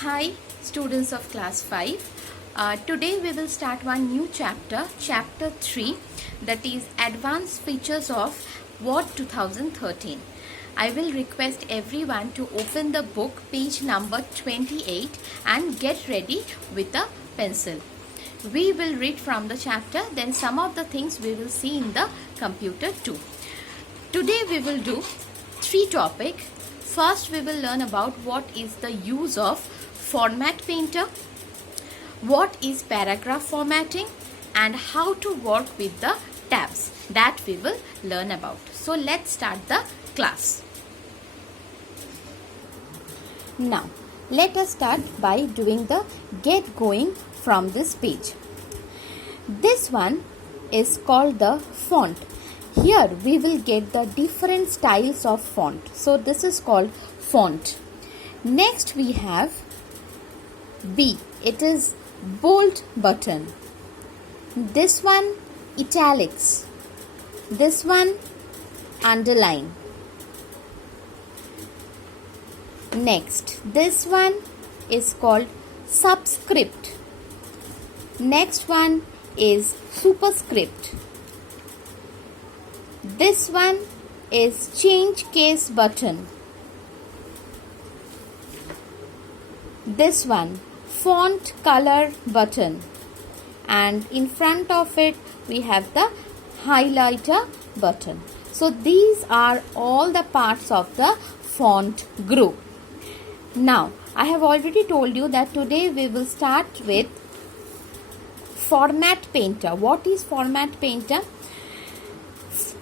Hi, students of class 5. Today we will start one new chapter, chapter 3, that is Advanced Features of Word 2013. I will request everyone to open the book, page number 28, and get ready with a pencil. We will read from the chapter, then some of the things we will see in the computer too. Today we will do 3 topics. First, we will learn about what is the use of format painter, what is paragraph formatting, and how to work with the tabs. That we will learn about. So let's start the class. Now, let us start by doing the get going from this page. This one is called the font. Here we will get the different styles of font. So this is called font. Next we have B. It is bold button. This one italics. This one underline. Next, this one is called subscript. Next one is superscript. This one is change case button. This one font color button, and in front of it we have the highlighter button. So these are all the parts of the font group. Now I have already told you that today we will start with format painter. What is format painter?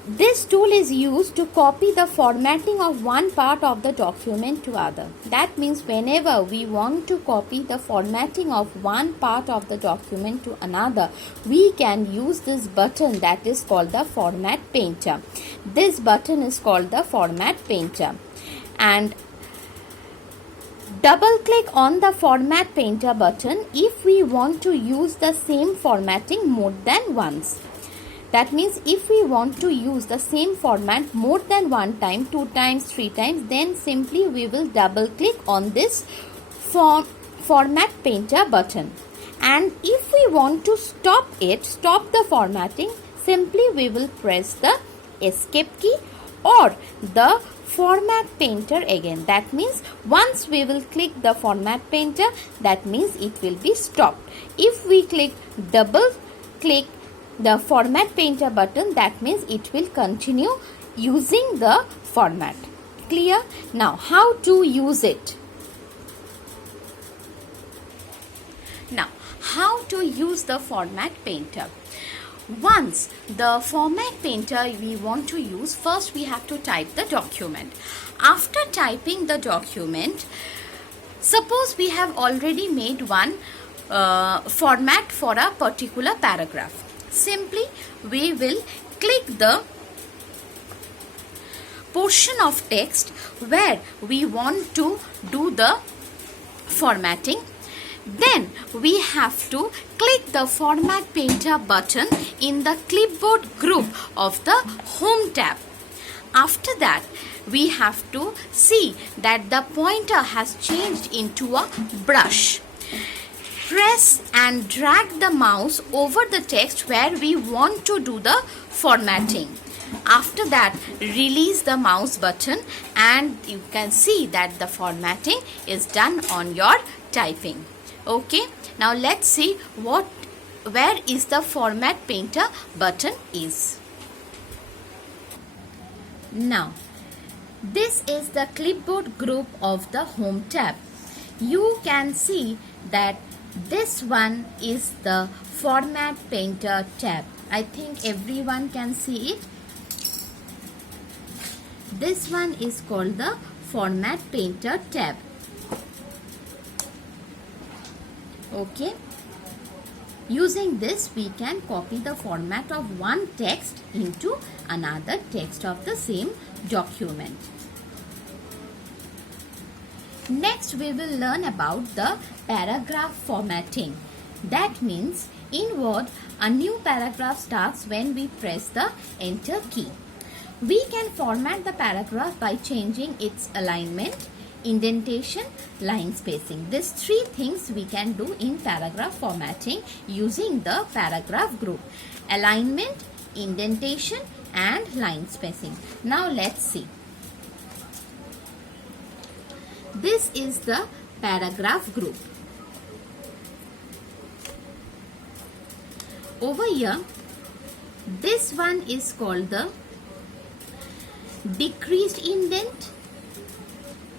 This tool is used to copy the formatting of one part of the document to other. That means whenever we want to copy the formatting of one part of the document to another, we can use this button that is called the format painter. This button is called the format painter. And double click on the format painter button if we want to use the same formatting more than once. That means if we want to use the same format more than one time, 2 times, 3 times, then simply we will double click on this format painter button. And if we want to stop the formatting, simply we will press the escape key or the format painter again. That means once we will click the format painter, that means it will be stopped. If we double click the format painter button, that means it will continue using the format. Clear? Now how to use it? Now how to use the format painter? Once the format painter we want to use, first we have to type the document. After typing the document, suppose we have already made one format for a particular paragraph. Simply we will click the portion of text where we want to do the formatting. Then we have to click the format painter button in the clipboard group of the home tab. After that, we have to see that the pointer has changed into a brush. Press and drag the mouse over the text where we want to do the formatting. After that, release the mouse button and you can see that the formatting is done on your typing. Okay, now let's see where is the format painter button is. Now, this is the clipboard group of the home tab. You can see that this one is the format painter tab. I think everyone can see it. This one is called the format painter tab. Okay. Using this, we can copy the format of one text into another text of the same document. Next, we will learn about the paragraph formatting. That means in Word, a new paragraph starts when we press the enter key. We can format the paragraph by changing its alignment, indentation, line spacing. These three things we can do in paragraph formatting using the paragraph group: alignment, indentation and line spacing. Now let's see. This is the paragraph group. Over here, this one is called the decreased indent,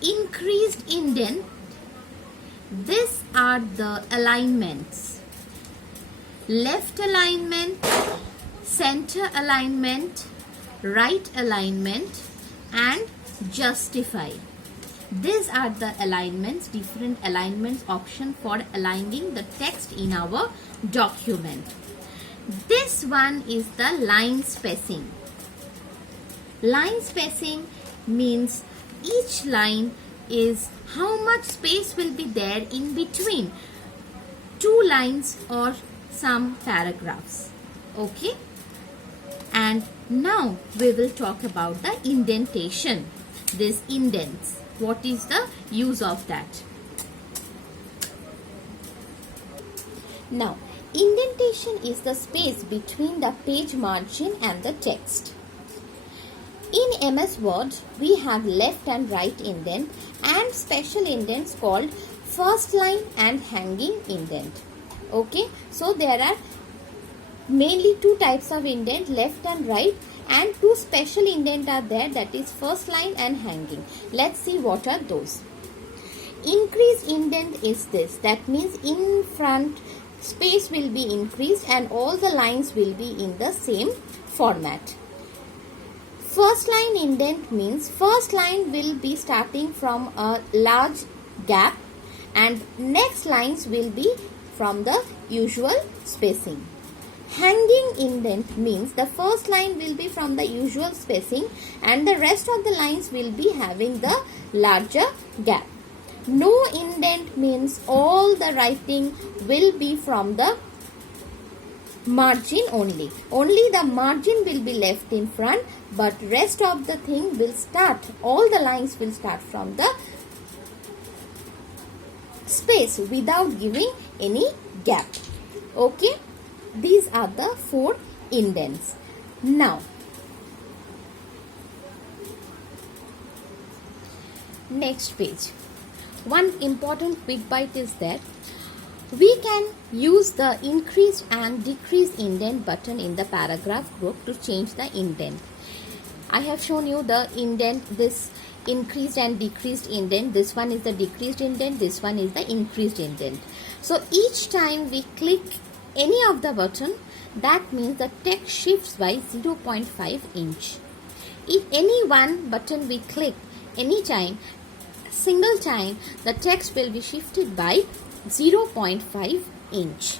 increased indent. These are the alignments: left alignment, center alignment, right alignment and justify. These are the alignments, different alignments option for aligning the text in our document. This one is the line spacing. Line spacing means each line is how much space will be there in between two lines or some paragraphs. Okay? And now we will talk about the indentation. This indents. What is the use of that? Now, indentation is the space between the page margin and the text. In MS Word, we have left and right indent and special indents called first line and hanging indent. Okay, so there are mainly two types of indent, left and right, and two special indent are there, that is first line and hanging. Let's see what are those. Increased indent is this, that means in front space will be increased and all the lines will be in the same format. First line indent means first line will be starting from a large gap and next lines will be from the usual spacing. Hanging indent means the first line will be from the usual spacing and the rest of the lines will be having the larger gap. No indent means all the writing will be from the margin only. Only the margin will be left in front, but rest of the thing will start, all the lines will start from the space without giving any gap. Okay, these are the four indents. Now, next page. One important quick bite is that we can use the increased and decreased indent button in the paragraph group to change the indent. I have shown you the indent, this increased and decreased indent. This one is the decreased indent, this one is the increased indent. So each time we click any of the button, that means the text shifts by 0.5 inch. If any one button we click anytime, single time, the text will be shifted by 0.5 inch.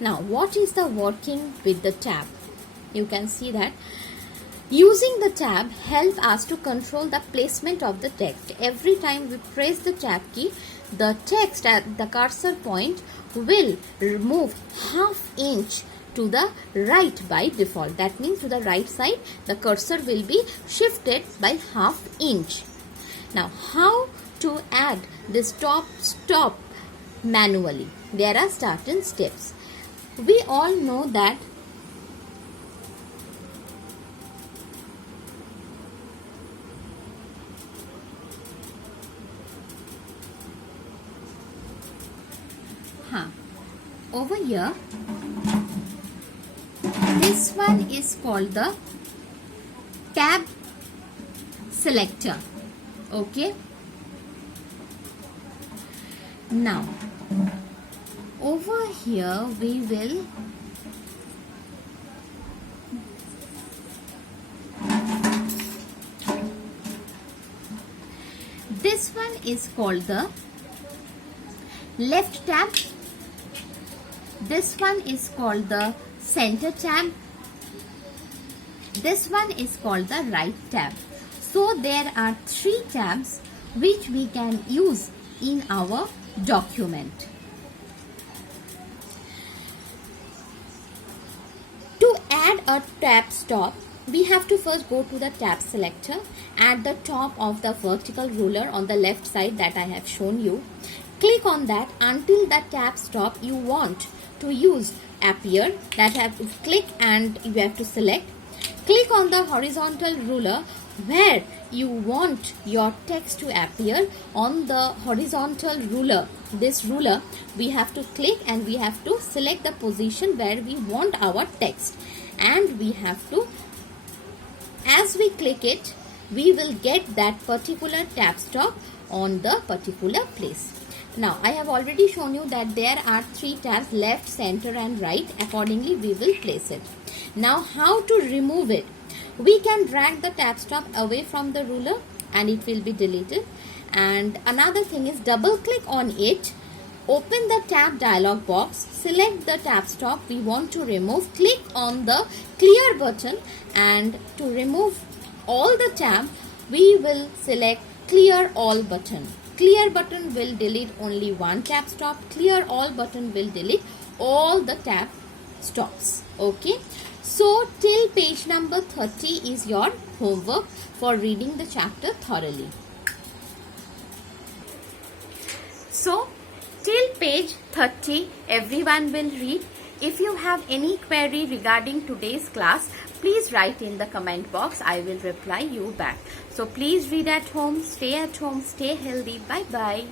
Now, what is the working with the tab? You can see that using the tab help us to control the placement of the text. Every time we press the tab key, the text at the cursor point will move half inch to the right by default. That means to the right side, the cursor will be shifted by half inch. Now, how to add this stop manually? There are certain steps. We all know that over here, this one is called the tab selector. Okay. Now, over here we will this one is called the left tab. This one is called the center tab. This one is called the right tab. So there are three tabs which we can use in our document. To add a tab stop, We have to first go to the tab selector at the top of the vertical ruler on the left side that I have shown you. Click on that until the tab stop you want to use appear. That have to click and you have to select. Click on the horizontal ruler where you want your text to appear on the horizontal ruler. This ruler we have to click and we have to select the position where we want our text, and we have to, as we click it, we will get that particular tab stop on the particular place. Now I have already shown you that there are 3 tabs, left, center and right. Accordingly we will place it. Now how to remove it? We can drag the tab stop away from the ruler and it will be deleted. And another thing is, double click on it, open the tab dialog box, select the tab stop we want to remove, click on the clear button, and to remove all the tab we will select clear all button. Clear button will delete only one tab stop, clear all button will delete all the tab stops. Okay, so till page number 30 is your homework for reading the chapter thoroughly. So till page 30 everyone will read. If you have any query regarding today's class, please write in the comment box. I will reply you back. So please read at home, stay healthy. Bye bye.